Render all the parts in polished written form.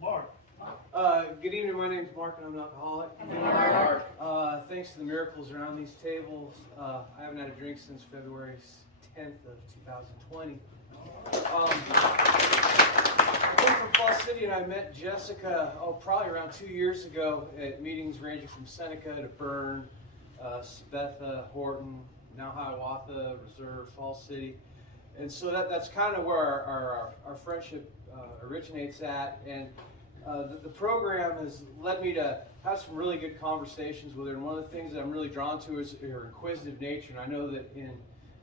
Mark. Good evening, my name is Mark and I'm an alcoholic. Thanks to the miracles around these tables, I haven't had a drink since February 10th of 2020. I came from Falls City and I met Jessica, probably around 2 years ago at meetings ranging from Seneca to Bern, Sabetha, Horton, now Hiawatha, Reserve, Falls City. And so that's kind of where our friendship originates at. And the program has led me to have some really good conversations with her. And one of the things that I'm really drawn to is her inquisitive nature. And I know that in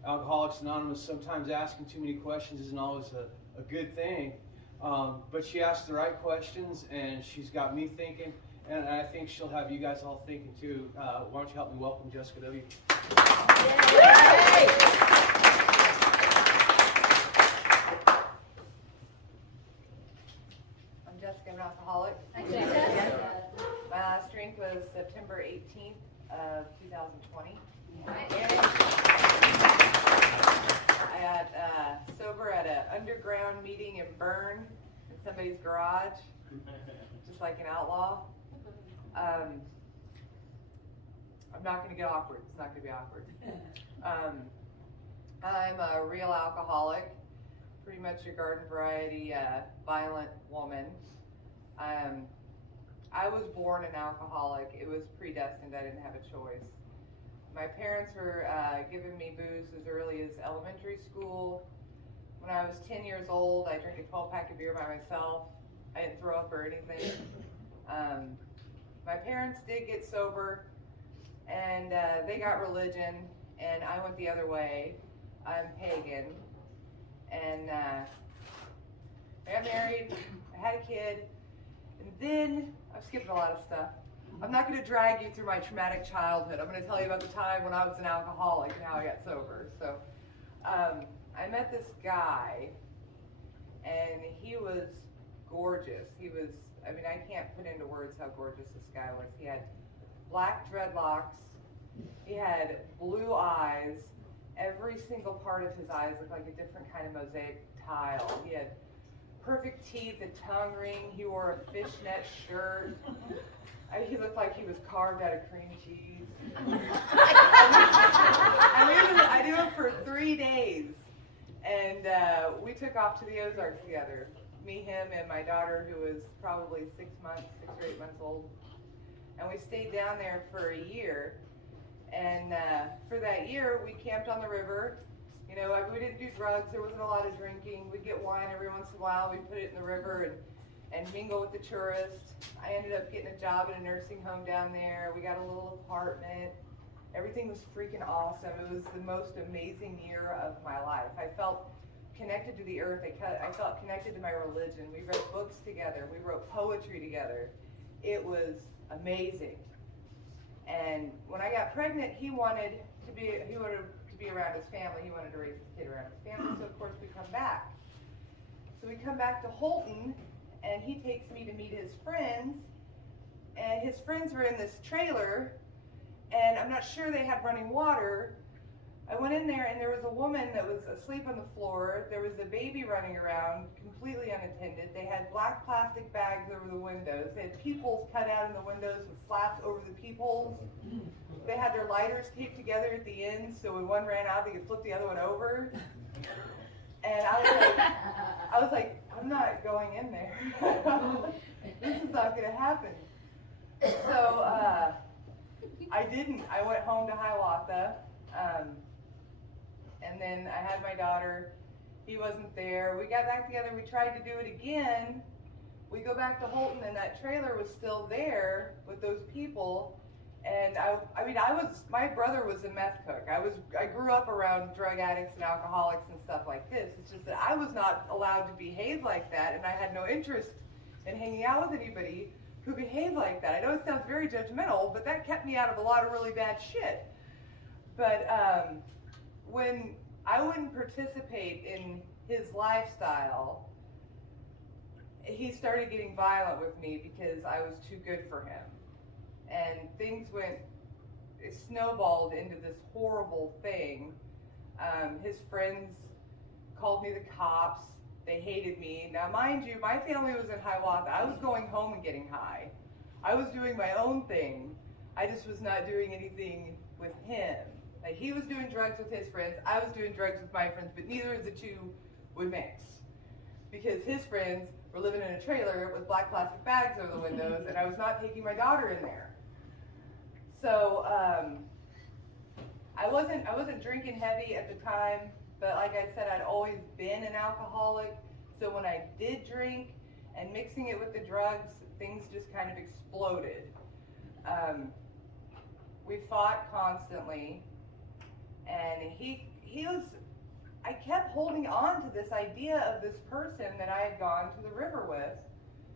Alcoholics Anonymous, sometimes asking too many questions isn't always a good thing. But she asked the right questions, and she's got me thinking. And I think she'll have you guys all thinking too. Why don't you help me welcome Jessica W. I'm Jessica, I'm an alcoholic. Hi, Jessica. My last drink was September 18th of 2020. I got sober at an underground meeting in Bern in somebody's garage, just like an outlaw. I'm not going to get awkward. It's not going to be awkward. I'm a real alcoholic, pretty much a garden variety, violent woman. I was born an alcoholic. It was predestined. I didn't have a choice. My parents were giving me booze as early as elementary school. When I was 10 years old, I drank a 12-pack of beer by myself. I didn't throw up or anything. My parents did get sober, and they got religion, and I went the other way. I'm pagan, and I got married, I had a kid, and then, I've skipped a lot of stuff. I'm not going to drag you through my traumatic childhood. I'm going to tell you about the time when I was an alcoholic and how I got sober. So, I met this guy, and he was gorgeous. I can't put into words how gorgeous this guy was. He had black dreadlocks, he had blue eyes, every single part of his eyes looked like a different kind of mosaic tile. He had perfect teeth, a tongue ring, he wore a fishnet shirt. He looked like he was carved out of cream cheese. I knew him for 3 days, and we took off to the Ozarks together. Me, him, and my daughter, who was probably 6 or 8 months old. And we stayed down there for a year. And for that year, we camped on the river. You know, we didn't do drugs. There wasn't a lot of drinking. We'd get wine every once in a while. We'd put it in the river and mingle with the tourists. I ended up getting a job at a nursing home down there. We got a little apartment. Everything was freaking awesome. It was the most amazing year of my life. I felt connected to the earth. I felt connected to my religion. We read books together. We wrote poetry together. It was amazing. And when I got pregnant, he wanted to be around his family. He wanted to raise his kid around his family. So of course we come back. So we come back to Holton, and he takes me to meet his friends. And his friends were in this trailer, and I'm not sure they had running water. I went in there, and there was a woman that was asleep on the floor. There was a baby running around, completely unattended. They had black plastic bags over the windows. They had peepholes cut out in the windows with slats over the peepholes. They had their lighters taped together at the end, so when one ran out, they could flip the other one over. And I was like, I'm not going in there. This is not going to happen. So I didn't. I went home to Hiawatha. And then I had my daughter. He wasn't there. We got back together. We tried to do it again. We go back to Holton, and that trailer was still there with those people. And my brother was a meth cook. I grew up around drug addicts and alcoholics and stuff like this. It's just that I was not allowed to behave like that, and I had no interest in hanging out with anybody who behaved like that. I know it sounds very judgmental, but that kept me out of a lot of really bad shit. But when I wouldn't participate in his lifestyle, he started getting violent with me because I was too good for him. And it snowballed into this horrible thing. His friends called me the cops. They hated me. Now, mind you, my family was in Hiawatha. I was going home and getting high. I was doing my own thing. I just was not doing anything with him. Like, he was doing drugs with his friends. I was doing drugs with my friends, but neither of the two would mix. Because his friends were living in a trailer with black plastic bags over the windows, and I was not taking my daughter in there. So, I wasn't drinking heavy at the time, but like I said, I'd always been an alcoholic. So when I did drink and mixing it with the drugs, things just kind of exploded. We fought constantly, and I kept holding on to this idea of this person that I had gone to the river with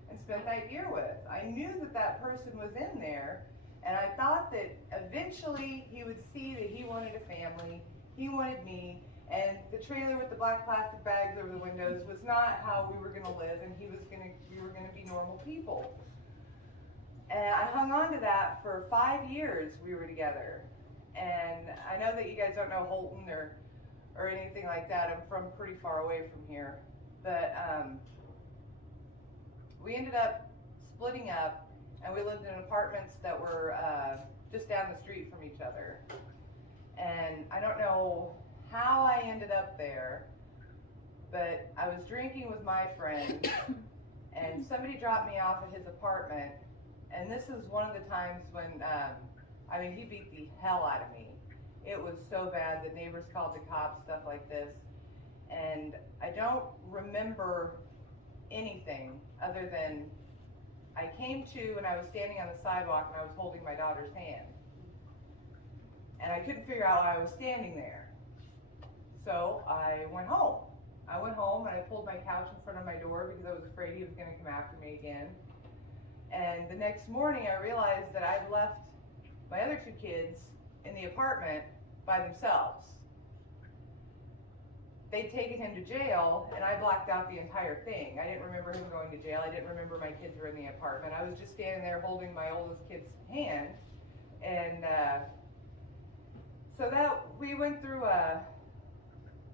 and spent that year with. I knew that that person was in there, and I thought that eventually he would see that he wanted a family, he wanted me, and the trailer with the black plastic bags over the windows was not how we were going to live, and we were going to be normal people. And I hung on to that for 5 years we were together. And I know that you guys don't know Holton or anything like that. I'm from pretty far away from here. But we ended up splitting up, and we lived in apartments that were just down the street from each other. And I don't know how I ended up there, but I was drinking with my friend, and somebody dropped me off at his apartment. And this is one of the times when, he beat the hell out of me. It was so bad. The neighbors called the cops, stuff like this. And I don't remember anything other than I came to and I was standing on the sidewalk and I was holding my daughter's hand. And I couldn't figure out why I was standing there. So I went home. I went home and I pulled my couch in front of my door because I was afraid he was going to come after me again. And the next morning I realized that I'd left my other two kids in the apartment by themselves. They'd taken him to jail, and I blacked out the entire thing. I didn't remember him going to jail. I didn't remember my kids were in the apartment. I was just standing there holding my oldest kid's hand. And so that we went through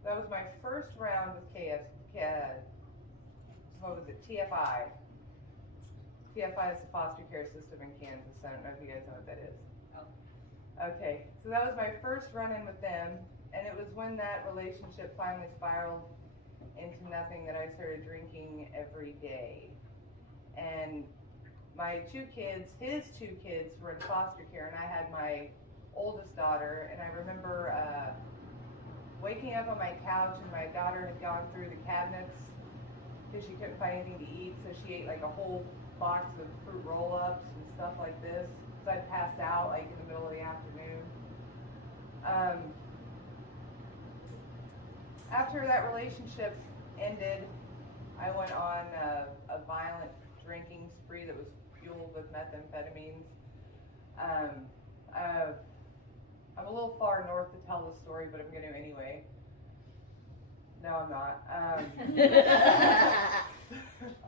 that was my first round with TFI. TFI is the foster care system in Kansas. I don't know if you guys know what that is. Oh. Okay, so that was my first run-in with them, and it was when that relationship finally spiraled into nothing that I started drinking every day. And my two kids, his two kids, were in foster care, and I had my oldest daughter, and I remember waking up on my couch, and my daughter had gone through the cabinets because she couldn't find anything to eat, so she ate like a whole box of fruit roll-ups and stuff like this. So I'd passed out like in the middle of the afternoon. After that relationship ended, I went on a violent drinking spree that was fueled with methamphetamines. I'm a little far north to tell this story, but I'm going to anyway. No, I'm not.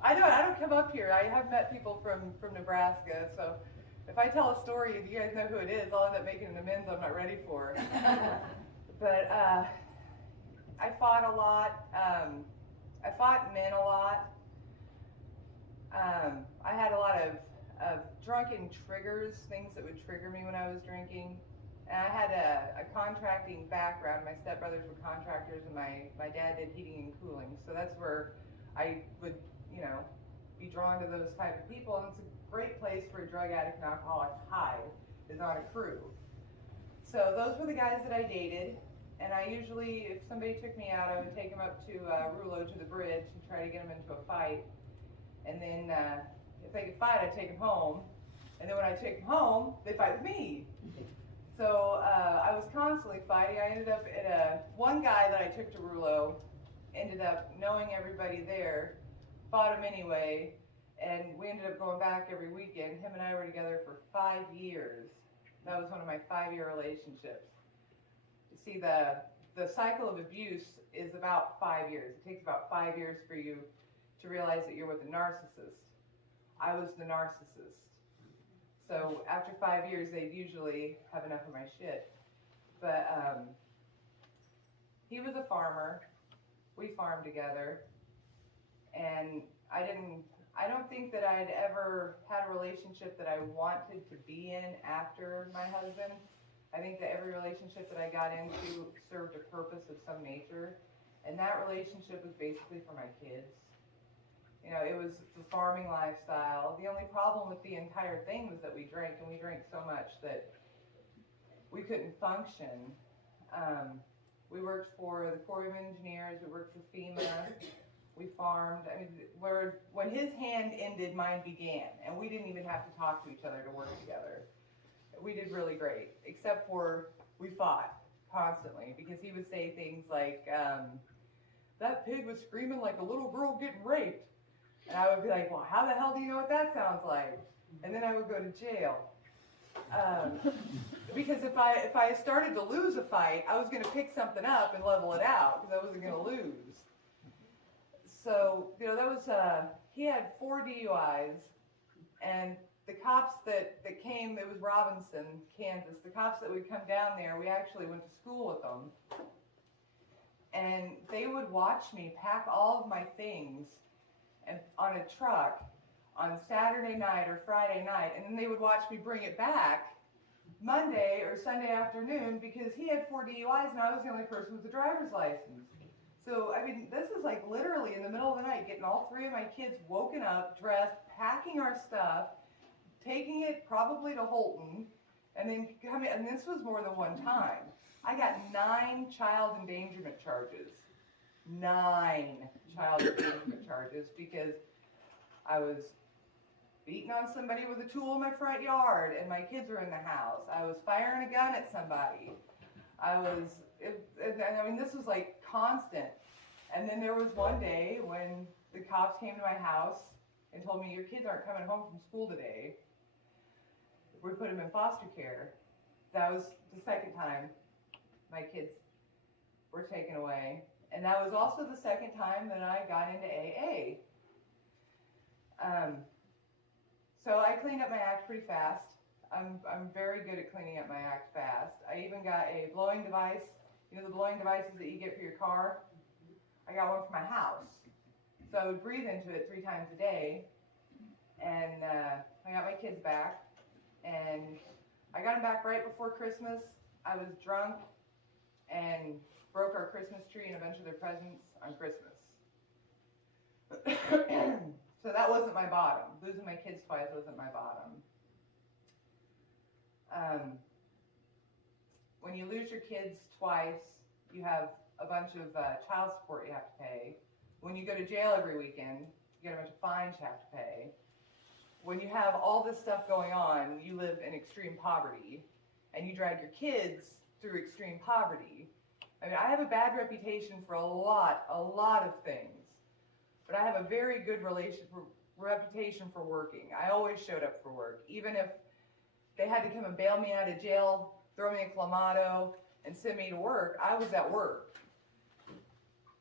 I don't come up here. I have met people from Nebraska, so if I tell a story and you guys know who it is, I'll end up making an amends I'm not ready for. But I fought a lot. I fought men a lot. I had a lot of drunken triggers, things that would trigger me when I was drinking. And I had a contracting background. My stepbrothers were contractors, and my dad did heating and cooling. So that's where I would, be drawn to those type of people. And it's a great place for a drug addict and alcoholic to hide, is on a crew. So those were the guys that I dated. And I usually, if somebody took me out, I would take them up to Rulo, to the bridge, and try to get them into a fight. And then if they could fight, I'd take them home. And then when I take them home, they'd fight with me. So I was constantly fighting. I ended up at one guy that I took to Rulo, ended up knowing everybody there, fought him anyway, and we ended up going back every weekend. Him and I were together for 5 years. That was one of my 5-year relationships. You see, the cycle of abuse is about 5 years. It takes about 5 years for you to realize that you're with a narcissist. I was the narcissist. So after 5 years, they'd usually have enough of my shit. But he was a farmer. We farmed together. And I don't think that I'd ever had a relationship that I wanted to be in after my husband. I think that every relationship that I got into served a purpose of some nature. And that relationship was basically for my kids. You know, it was the farming lifestyle. The only problem with the entire thing was that we drank, and we drank so much that we couldn't function. We worked for the Corps of Engineers, we worked for FEMA, we farmed. I mean, when his hand ended, mine began, and we didn't even have to talk to each other to work together. We did really great, except for we fought constantly, because he would say things like, that pig was screaming like a little girl getting raped. And I would be like, well, how the hell do you know what that sounds like? And then I would go to jail. Because if I started to lose a fight, I was going to pick something up and level it out, because I wasn't going to lose. So, you know, that was, he had 4 DUIs, and the cops that came, it was Robinson, Kansas, the cops that would come down there, we actually went to school with them. And they would watch me pack all of my things and on a truck on Saturday night or Friday night, and then they would watch me bring it back Monday or Sunday afternoon, because he had 4 DUIs and I was the only person with a driver's license. So, I mean, this is like literally in the middle of the night, getting all 3 of my kids woken up, dressed, packing our stuff, taking it probably to Holton, and then coming, and this was more than one time. I got 9 child endangerment charges. 9 child endangerment charges, because I was beating on somebody with a tool in my front yard and my kids were in the house. I was firing a gun at somebody. I mean, this was like constant. And then there was one day when the cops came to my house and told me, your kids aren't coming home from school today. We put them in foster care. That was the second time my kids were taken away. And that was also the second time that I got into AA. So I cleaned up my act pretty fast. I'm very good at cleaning up my act fast. I even got a blowing device. You know the blowing devices that you get for your car? I got one for my house. So I would breathe into it 3 times a day. And I got my kids back. And I got them back right before Christmas. I was drunk and broke our Christmas tree and a bunch of their presents on Christmas. So that wasn't my bottom. Losing my kids twice wasn't my bottom. When you lose your kids twice, you have a bunch of child support you have to pay. When you go to jail every weekend, you get a bunch of fines you have to pay. When you have all this stuff going on, you live in extreme poverty, and you drag your kids through extreme poverty. I mean, I have a bad reputation for a lot of things. But I have a very good reputation for working. I always showed up for work. Even if they had to come and bail me out of jail, throw me a clamato, and send me to work, I was at work.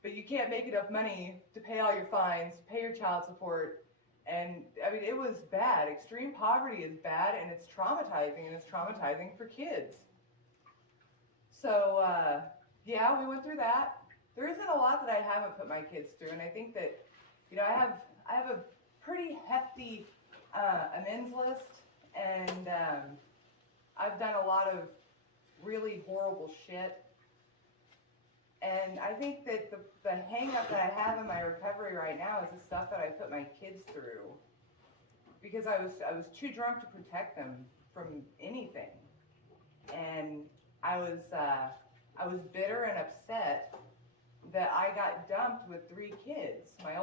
But you can't make enough money to pay all your fines, pay your child support, and I mean, it was bad. Extreme poverty is bad, and it's traumatizing for kids. So, yeah, we went through that. There isn't a lot that I haven't put my kids through, and I think that, you know, I have a pretty hefty amends list, and I've done a lot of really horrible shit. And I think that the hang-up that I have in my recovery right now is the stuff that I put my kids through, because I was too drunk to protect them from anything, and I was bitter and upset that I got dumped with 3 kids. My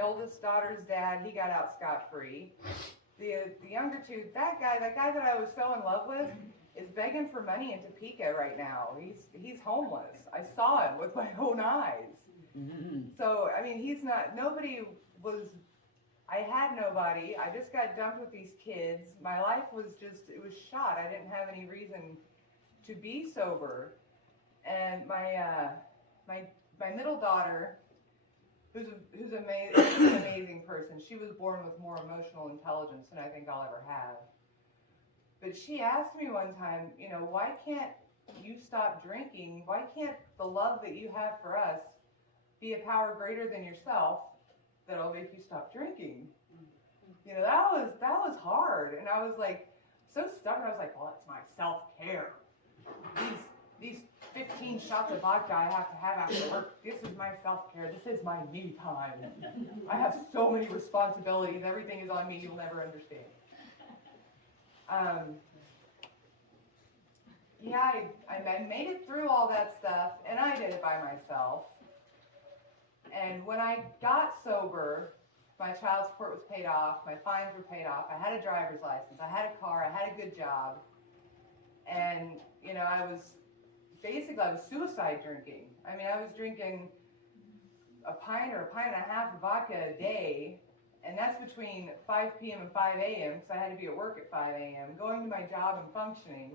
oldest daughter's dad, he got out scot-free. The younger 2, that guy that I was so in love with is begging for money in Topeka right now. He's homeless. I saw him with my own eyes. Mm-hmm. So, I mean, I had nobody. I just got dumped with these kids. My life was it was shot. I didn't have any reason to be sober. And my middle daughter, who's an amazing person. She was born with more emotional intelligence than I think I'll ever have. But she asked me one time, you know, why can't you stop drinking? Why can't the love that you have for us be a power greater than yourself that'll make you stop drinking. You know, that was hard, and I was like so stubborn. I was like, well, it's my self-care. These 15 shots of vodka I have to have after work. This is my self-care. This is my me time. I have so many responsibilities. Everything is on me. You'll never understand. Yeah, I made it through all that stuff, and I did it by myself. And when I got sober, my child support was paid off, my fines were paid off, I had a driver's license, I had a car, I had a good job, and, you know, I was suicide drinking. I mean, I was drinking a pint or a pint and a half of vodka a day, and that's between 5 p.m. and 5 a.m., because I had to be at work at 5 a.m., going to my job and functioning,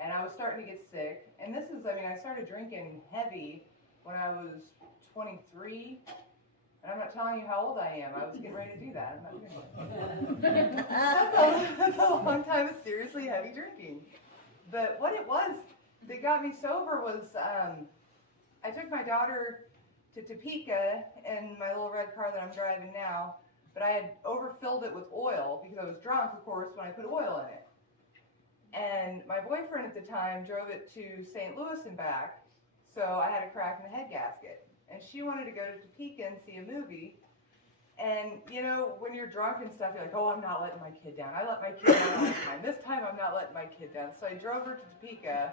and I was starting to get sick. And this is, I mean, I started drinking heavy when I was 23, and I'm not telling you how old I am. I was getting ready to do that. I'm not doing it. That's a long time of seriously heavy drinking. But what it was that got me sober was I took my daughter to Topeka in my little red car that I'm driving now, but I had overfilled it with oil because I was drunk, of course, when I put oil in it. And my boyfriend at the time drove it to St. Louis and back, so I had a crack in the head gasket. And she wanted to go to Topeka and see a movie. And, you know, when you're drunk and stuff, you're like, oh, I'm not letting my kid down. I let my kid down last time. This time I'm not letting my kid down. So I drove her to Topeka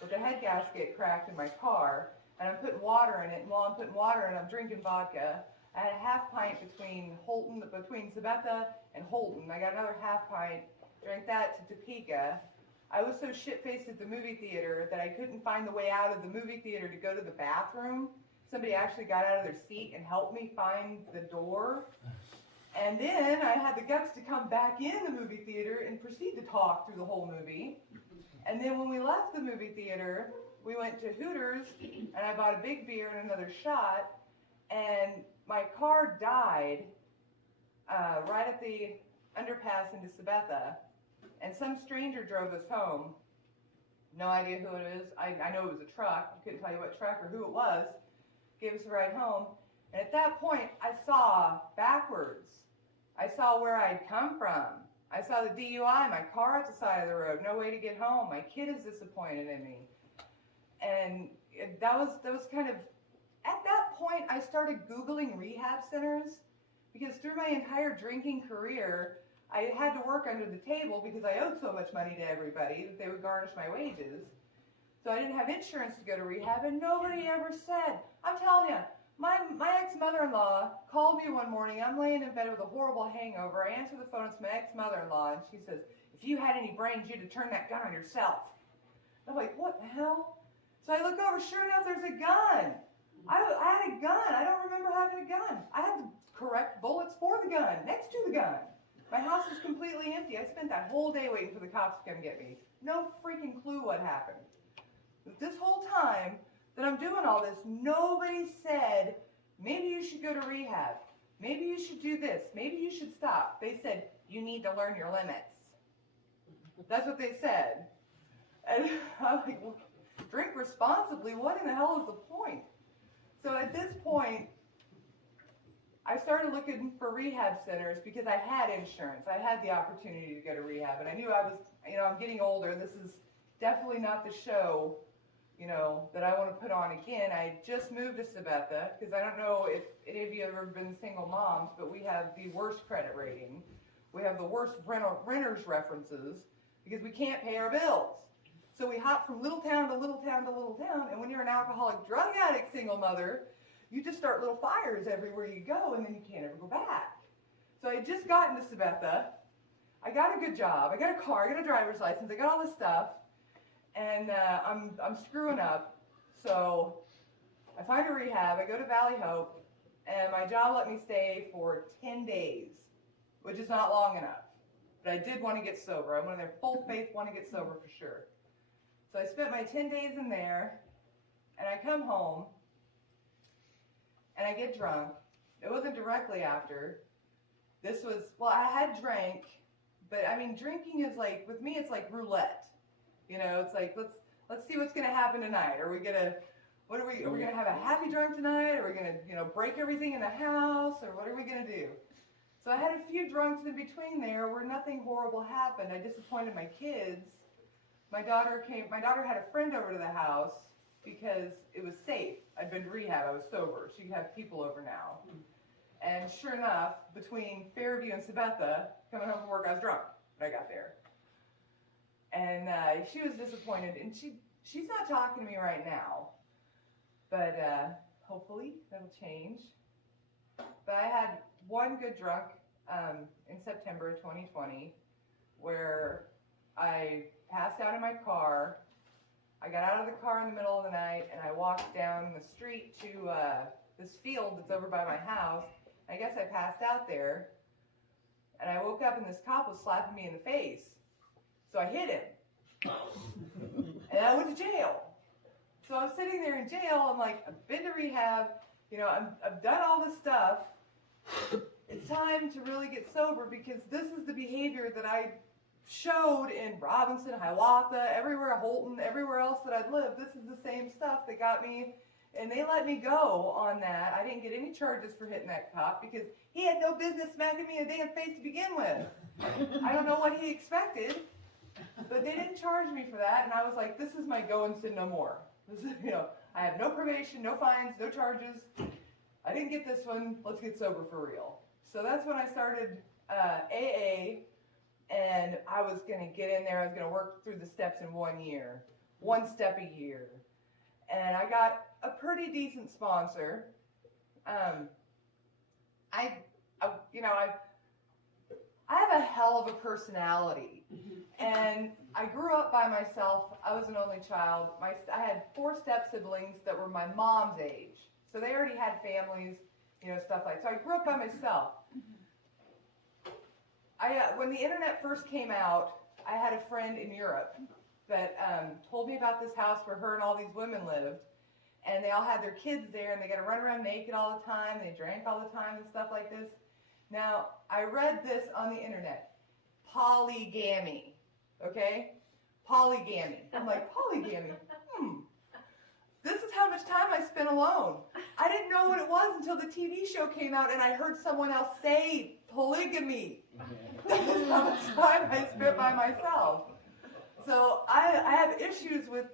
with a head gasket cracked in my car, and I'm putting water in it. And while I'm putting water in it, I'm drinking vodka. I had a half pint between Sabetha and Holton. I got another half pint, drank that to Topeka. I was so shit-faced at the movie theater that I couldn't find the way out of the movie theater to go to the bathroom. Somebody actually got out of their seat and helped me find the door. And then I had the guts to come back in the movie theater and proceed to talk through the whole movie. And then when we left the movie theater, we went to Hooters, and I bought a big beer and another shot, and my car died right at the underpass into Sabetha, and some stranger drove us home. No idea who it is. I know it was a truck. I couldn't tell you what truck or who it was. Gave us a ride home, and at that point, I saw backwards. I saw where I'd come from. I saw the DUI, my car at the side of the road, no way to get home. My kid is disappointed in me. And that was kind of, at that point, I started Googling rehab centers, because through my entire drinking career, I had to work under the table because I owed so much money to everybody that they would garnish my wages. So I didn't have insurance to go to rehab, and nobody ever said, I'm telling you, my ex-mother-in-law called me one morning. I'm laying in bed with a horrible hangover. I answer the phone, it's my ex-mother-in-law, and she says, if you had any brains, you'd have turned that gun on yourself. I'm like, what the hell? So I look over, sure enough, there's a gun. I had a gun. I don't remember having a gun. I had the correct bullets for the gun, next to the gun. My house was completely empty. I spent that whole day waiting for the cops to come get me. No freaking clue what happened. But this whole time that I'm doing all this, nobody said, maybe you should go to rehab. Maybe you should do this. Maybe you should stop. They said, you need to learn your limits. That's what they said. And I'm like, well, drink responsibly. What in the hell is the point? So at this point, I started looking for rehab centers because I had insurance. I had the opportunity to go to rehab, and I knew I was, I'm getting older. This is definitely not the show, that I want to put on again. I just moved to Sabetha because I don't know if any of you have ever been single moms, but we have the worst credit rating. We have the worst renters references because we can't pay our bills. So we hop from little town to little town to little town, and when you're an alcoholic, drug addict, single mother, you just start little fires everywhere you go, and then you can't ever go back. So I had just gotten to Sabetha. I got a good job. I got a car. I got a driver's license. I got all this stuff, and I'm screwing up. So I find a rehab. I go to Valley Hope, and my job let me stay for 10 days, which is not long enough. But I did want to get sober. I wanted their full faith, want to get sober for sure. So I spent my 10 days in there, and I come home, and I get drunk. It wasn't directly after. This was, I had drank, but drinking is like, with me, it's like roulette. It's like, let's see what's going to happen tonight. Are we What are we gonna have a happy drunk tonight? Are we gonna, break everything in the house? Or what are we gonna do? So I had a few drunks in between there where nothing horrible happened. I disappointed my kids. My daughter had a friend over to the house because it was safe. I'd been to rehab, I was sober. She could have people over now. And sure enough, between Fairview and Sabetha, coming home from work, I was drunk when I got there. And she was disappointed, and she's not talking to me right now. But hopefully that'll change. But I had one good drunk in September 2020 where I passed out in my car. I got out of the car in the middle of the night and I walked down the street to this field that's over by my house. I guess I passed out there and I woke up and this cop was slapping me in the face. So I hit him and I went to jail. So I'm sitting there in jail. I'm like, I've been to rehab. I've done all this stuff. It's time to really get sober because this is the behavior that I showed in Robinson, Hiawatha, everywhere, Holton, everywhere else that I'd lived. This is the same stuff that got me, and they let me go on that. I didn't get any charges for hitting that cop because he had no business smacking me in the damn face to begin with. I don't know what he expected, but they didn't charge me for that, and I was like, this is my go and sin no more. This is, I have no probation, no fines, no charges. I didn't get this one. Let's get sober for real. So that's when I started AA, and I was going to get in there. I was going to work through the steps in 1 year, one step a year. And I got a pretty decent sponsor. I have a hell of a personality. And I grew up by myself. I was an only child. I had 4 step siblings that were my mom's age. So they already had families, stuff like that. So I grew up by myself. When the internet first came out, I had a friend in Europe that told me about this house where her and all these women lived. And they all had their kids there, and they got to run around naked all the time. They drank all the time and stuff like this. Now, I read this on the internet. Polygamy. Okay? Polygamy. I'm like, polygamy? This is how much time I spent alone. I didn't know what it was until the TV show came out and I heard someone else say polygamy. That is how much time I spent by myself. So I have issues with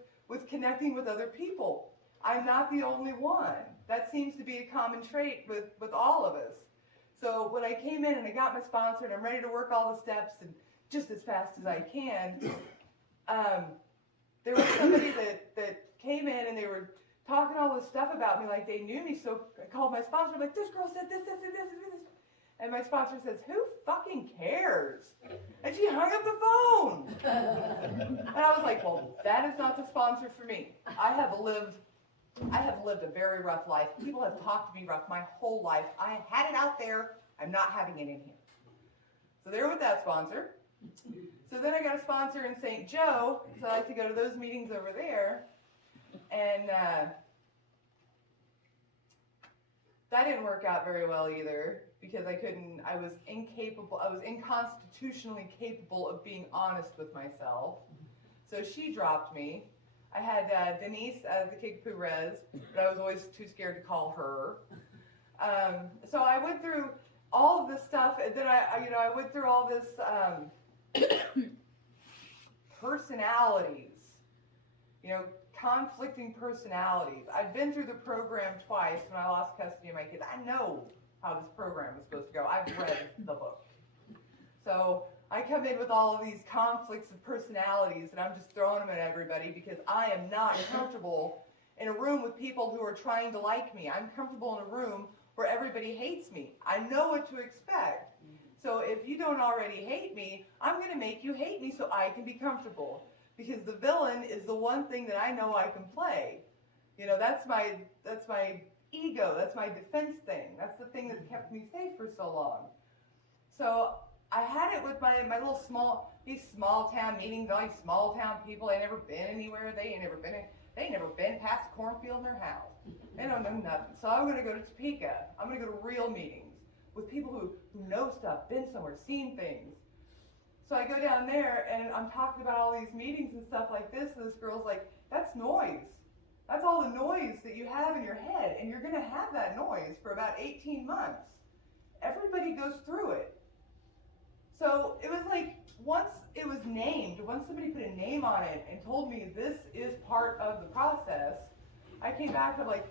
connecting with other people. I'm not the only one. That seems to be a common trait with all of us. So when I came in and I got my sponsor and I'm ready to work all the steps and just as fast as I can, there was somebody that came in and they were talking all this stuff about me like they knew me. So I called my sponsor. I'm like, this girl said this, this, and this, and this. And my sponsor says, who fucking cares? And she hung up the phone. And I was like, well, that is not the sponsor for me. I have lived a very rough life. People have talked to me rough my whole life. I had it out there. I'm not having it in here. So they're with that sponsor. So then I got a sponsor in St. Joe, so I like to go to those meetings over there. And that didn't work out very well either because I was inconstitutionally capable of being honest with myself. So she dropped me. I had Denise, the Kickapoo Res, but I was always too scared to call her. So I went through all of this stuff, and then I went through all this personalities, conflicting personalities. I've been through the program twice when I lost custody of my kids. I know how this program is supposed to go. I've read the book. So I come in with all of these conflicts of personalities, and I'm just throwing them at everybody because I am not comfortable in a room with people who are trying to like me. I'm comfortable in a room where everybody hates me. I know what to expect. So if you don't already hate me, I'm going to make you hate me so I can be comfortable. Because the villain is the one thing that I know I can play. That's my ego. That's my defense thing. That's the thing that's kept me safe for so long. So I had it with my little these small town meetings, all these small town people. They never been anywhere. They ain't never been past a cornfield in their house. They don't know nothing. So I'm going to go to Topeka. I'm going to go to real meetings with people who know stuff, been somewhere, seen things. So I go down there and I'm talking about all these meetings and stuff like this, and this girl's like, that's noise. That's all the noise that you have in your head, and you're going to have that noise for about 18 months. Everybody goes through it. So it was like, once it was named, once somebody put a name on it and told me this is part of the process, I came back and I'm like,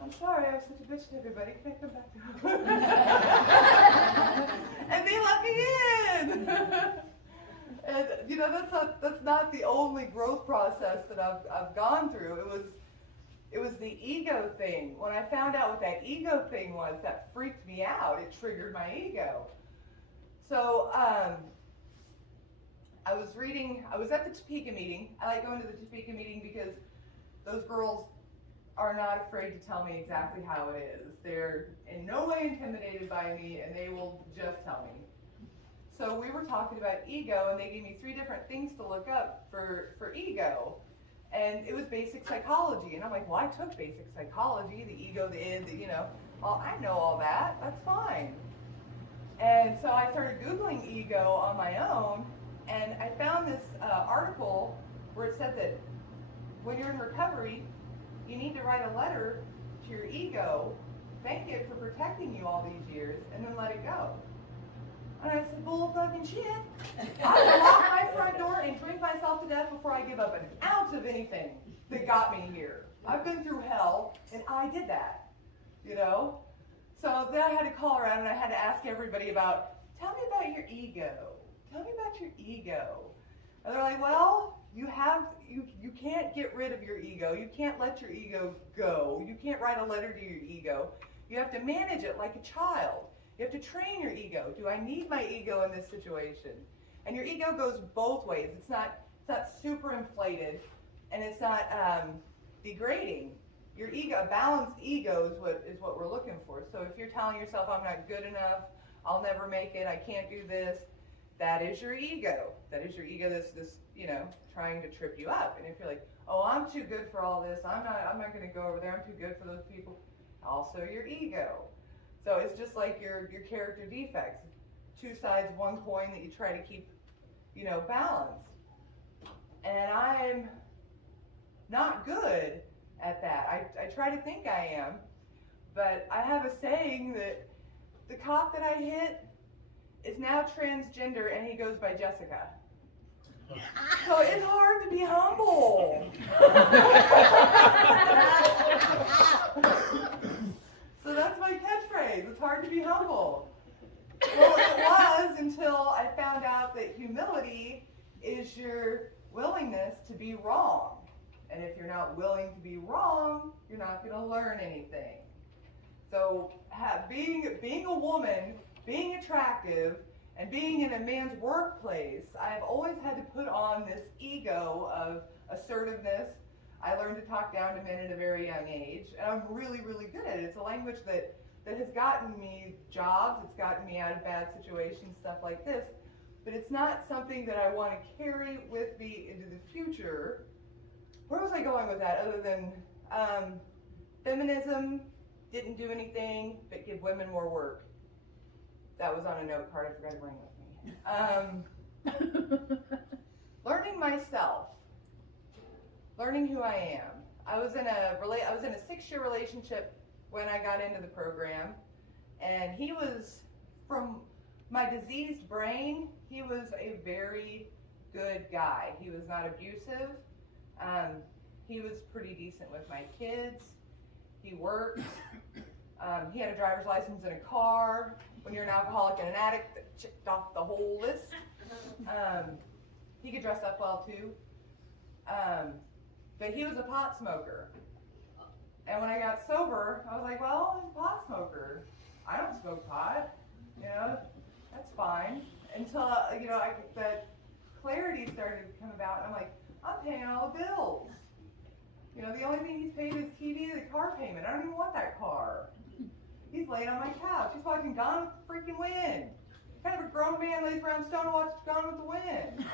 I'm sorry, I was such a bitch to everybody. Can I come back to And they let me in. And you know, that's not the only growth process that I've gone through. It was the ego thing. When I found out what that ego thing was, that freaked me out. It triggered my ego. So I was at the Topeka meeting. I like going to the Topeka meeting because those girls are not afraid to tell me exactly how it is. They're in no way intimidated by me, and they will just tell me. So we were talking about ego, and they gave me 3 different things to look up for ego. And it was basic psychology. And I'm like, well, I took basic psychology, the ego, the id, well, I know all that. That's fine. And so I started Googling ego on my own, and I found this article where it said that when you're in recovery, you need to write a letter to your ego, thank it for protecting you all these years, and then let it go. And I said, bull fucking shit. I will lock my front door and drink myself to death before I give up an ounce of anything that got me here. I've been through hell, and I did that, you know? So then I had to call around and I had to ask everybody about, tell me about your ego. Tell me about your ego. And they're like, well, you can't get rid of your ego. You can't let your ego go. You can't write a letter to your ego. You have to manage it like a child. You have to train your ego. Do I need my ego in this situation? And your ego goes both ways. It's not super inflated, and it's not degrading. Your ego, a balanced ego is what we're looking for. So if you're telling yourself, I'm not good enough, I'll never make it, I can't do this, that is your ego. That is your ego that's trying to trip you up. And if you're like, oh, I'm too good for all this, I'm not going to go over there, I'm too good for those people, also your ego. So it's just like your character defects. 2 sides, 1 coin that you try to keep, balanced. And I'm not good at that. I try to think I am, but I have a saying that the cop that I hit is now transgender and he goes by Jessica. So it's hard to be humble. So that's my catchphrase. It's hard to be humble. Well, it was until I found out that humility is your willingness to be wrong. And if you're not willing to be wrong, you're not going to learn anything. So being a woman, being attractive, and being in a man's workplace, I've always had to put on this ego of assertiveness. I learned to talk down to men at a very young age, and I'm really, really good at it. It's a language that has gotten me jobs, it's gotten me out of bad situations, stuff like this, but it's not something that I want to carry with me into the future. Where was I going with that other than feminism didn't do anything but give women more work? That was on a note card I forgot to bring with me. Learning myself, learning who I am. I was in a 6-year relationship when I got into the program, and he was, from my diseased brain, he was a very good guy. He was not abusive. He was pretty decent with my kids. He worked. He had a driver's license and a car. When you're an alcoholic and an addict, that checked off the whole list. He could dress up well too. But he was a pot smoker. And when I got sober, I was like, well, I'm a pot smoker. I don't smoke pot. That's fine. Until, that clarity started to come about, and I'm like, I'm paying all the bills. The only thing he's paying is TV and the car payment. I don't even want that car. He's laying on my couch. He's watching Gone with the freaking Wind. Kind of a grown man lays around stone and watches Gone with the Wind.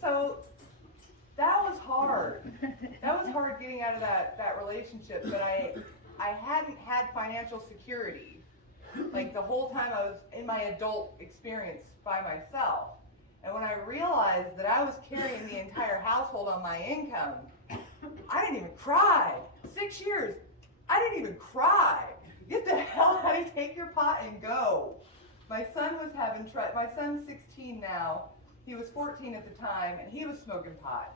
So that was hard. That was hard getting out of that relationship. But I hadn't had financial security. Like the whole time I was in my adult experience by myself. And when I realized that I was carrying the entire household on my income, I didn't even cry. 6 years. I didn't even cry. Get the hell out of, take your pot and go. My son was having my son's 16 now. He was 14 at the time, and he was smoking pot.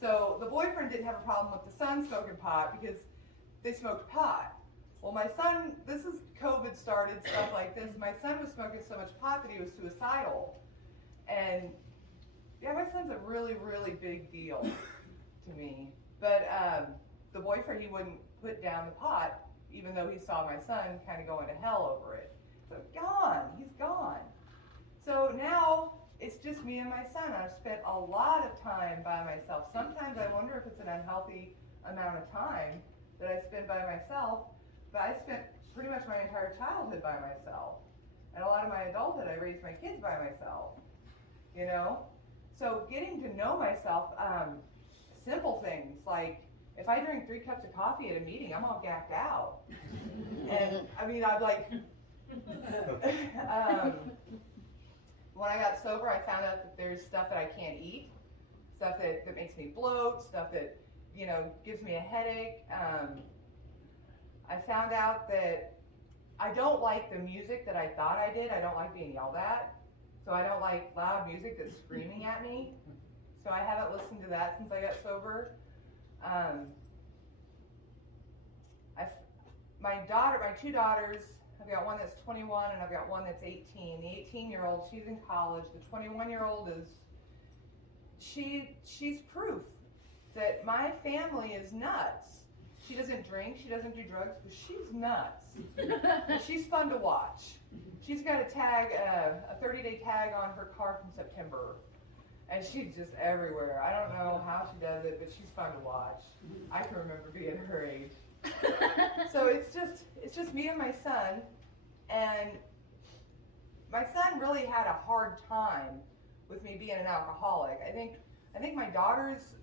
So the boyfriend didn't have a problem with the son smoking pot because they smoked pot. Well, my son, this is COVID started, stuff like this. My son was smoking so much pot that he was suicidal. And yeah, my son's a really, really big deal to me. But the boyfriend, he wouldn't put down the pot, even though he saw my son kind of going to hell over it. So gone, he's gone. So now it's just me and my son. I've spent a lot of time by myself. Sometimes I wonder if it's an unhealthy amount of time that I spend by myself, but I spent pretty much my entire childhood by myself. And a lot of my adulthood, I raised my kids by myself, you know? So getting to know myself, simple things like, if I drink 3 cups of coffee at a meeting, I'm all gacked out. And I mean, I'm like, when I got sober, I found out that there's stuff that I can't eat, stuff that makes me bloat, stuff that, you know, gives me a headache. I found out that I don't like the music that I thought I did. I don't like being yelled at. So I don't like loud music that's screaming at me. So I haven't listened to that since I got sober. My 2 daughters, I've got one that's 21 and I've got one that's 18. The 18-year-old, she's in college. The 21-year-old is, she's proof that my family is nuts. She doesn't drink, she doesn't do drugs, but she's nuts. She's fun to watch. She's got a tag, a 30-day tag on her car from September. And she's just everywhere. I don't know how she does it, but she's fun to watch. I can remember being her age. So it's just me and my son, and my son really had a hard time with me being an alcoholic. I think my daughters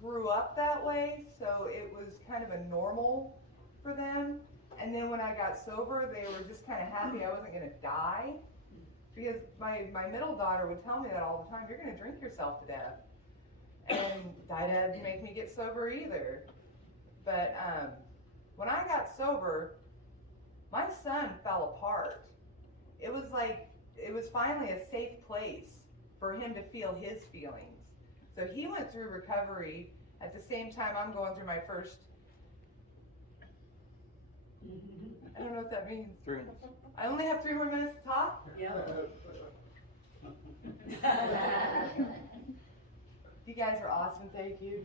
grew up that way, so it was kind of a normal for them. And then when I got sober, they were just kind of happy I wasn't going to die. Because my middle daughter would tell me that all the time, you're going to drink yourself to death. And that didn't make me get sober either. But when I got sober, my son fell apart. It was like, it was finally a safe place for him to feel his feelings. So he went through recovery at the same time I'm going through my first, I don't know what that means. 3 minutes. I only have 3 more minutes to talk? Yeah. You guys are awesome, thank you.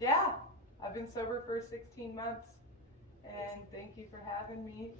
Yeah, I've been sober for 16 months, and thank you for having me.